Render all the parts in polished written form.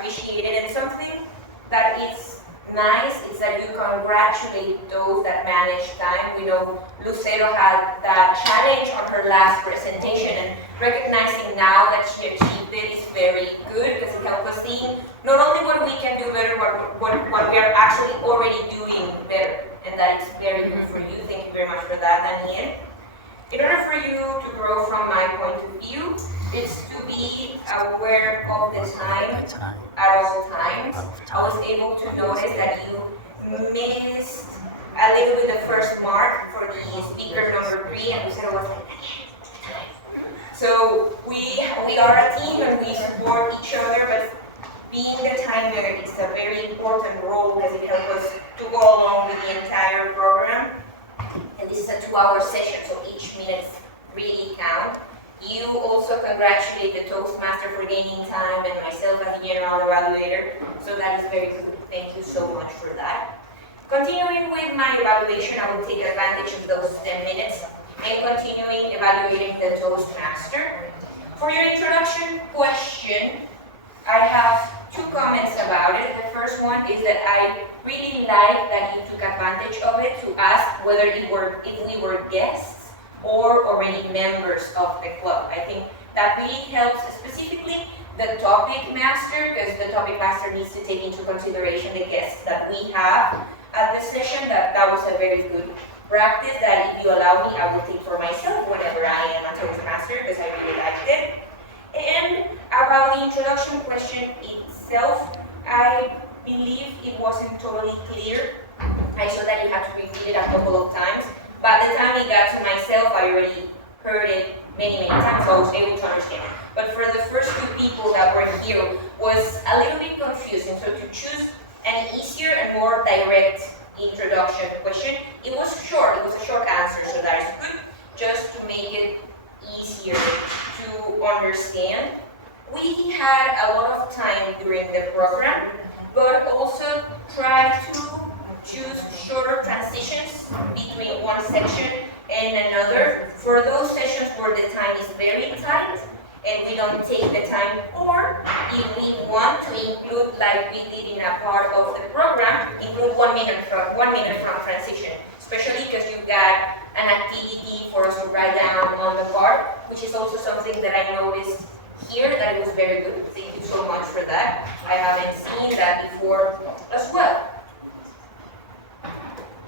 appreciated. And something that is nice is that you congratulate those that manage time. We know Lucero had that challenge on her last presentation, and recognizing now that she achieved it is very good because it helps us see not only what we can do better, but what we are actually already doing better. And that is very good for you. Thank you very much for that, Daniel. In order for you to grow from my point of view, it's to be aware of the time at all times. I was able to notice that you missed a little bit the first mark for the speaker number 3, and Lucero was like, so we are a team and we support each other, but being the timer is a very important role because it helps us to go along with the entire program. And this is a 2-hour session, so each minute really counts. You also congratulate the Toastmaster for gaining time and myself as the general evaluator, so that is very good. Thank you so much for that. Continuing with my evaluation, I will take advantage of those 10 minutes and continuing evaluating the Toastmaster. For your introduction question, I have 2 comments about it. The first one is that I really like that you took advantage of it to ask whether if we were guests or already members of the club. I think that really helps, specifically the topic master, because the topic master needs to take into consideration the guests that we have at the session. That was a very good practice that, if you allow me, I will take for myself whenever I am a topic master, because I really liked it. And about the introduction question itself, I believe it wasn't totally clear. I saw that you had to repeat it a couple of times. By the time it got to myself, I already heard it many times, so I was able to understand. But for the first 2 people that were here, was a little bit confusing. So to choose an easier and more direct introduction question, it was short. It was a short answer, so that is good, just to make it easier to understand. We had a lot of time during the program, but also try to choose shorter transitions between one section and another. For those sessions where the time is very tight and we don't take the time, or if we want to include, like we did in a part of the program, include 1 minute from transition, especially because you've got an activity for us to write down on the card, which is also something that I noticed here that it was very good. Thank you so much for that. I haven't seen that before as well.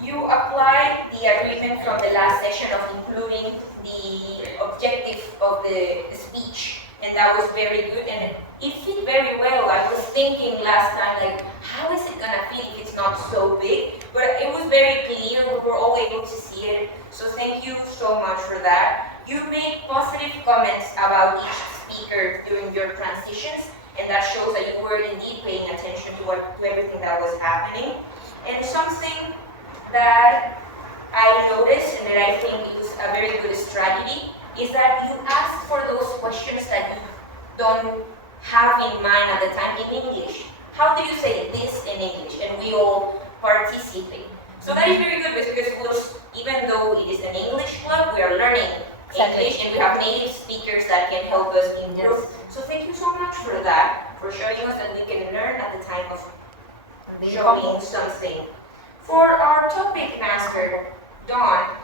You applied the agreement from the last session of including the objective of the speech, and that was very good, and it fit very well. I was thinking last time, like, how is it gonna fit if it's not so big? But it was very clear, we were all able to see it, so thank you so much for that. You made positive comments about each speaker during your transitions, and that shows that you were indeed paying attention to everything that was happening. And something that I noticed, and that I think is a very good strategy, is that you ask for those questions that you don't have in mind at the time in English. How do you say this in English? And we all participate. So that is very good, because even though it is an English club, we are learning English, and we have native speakers that can help us improve. Yes. So thank you so much for that, for showing us that we can learn at the time of showing something. For our topic master, Dawn,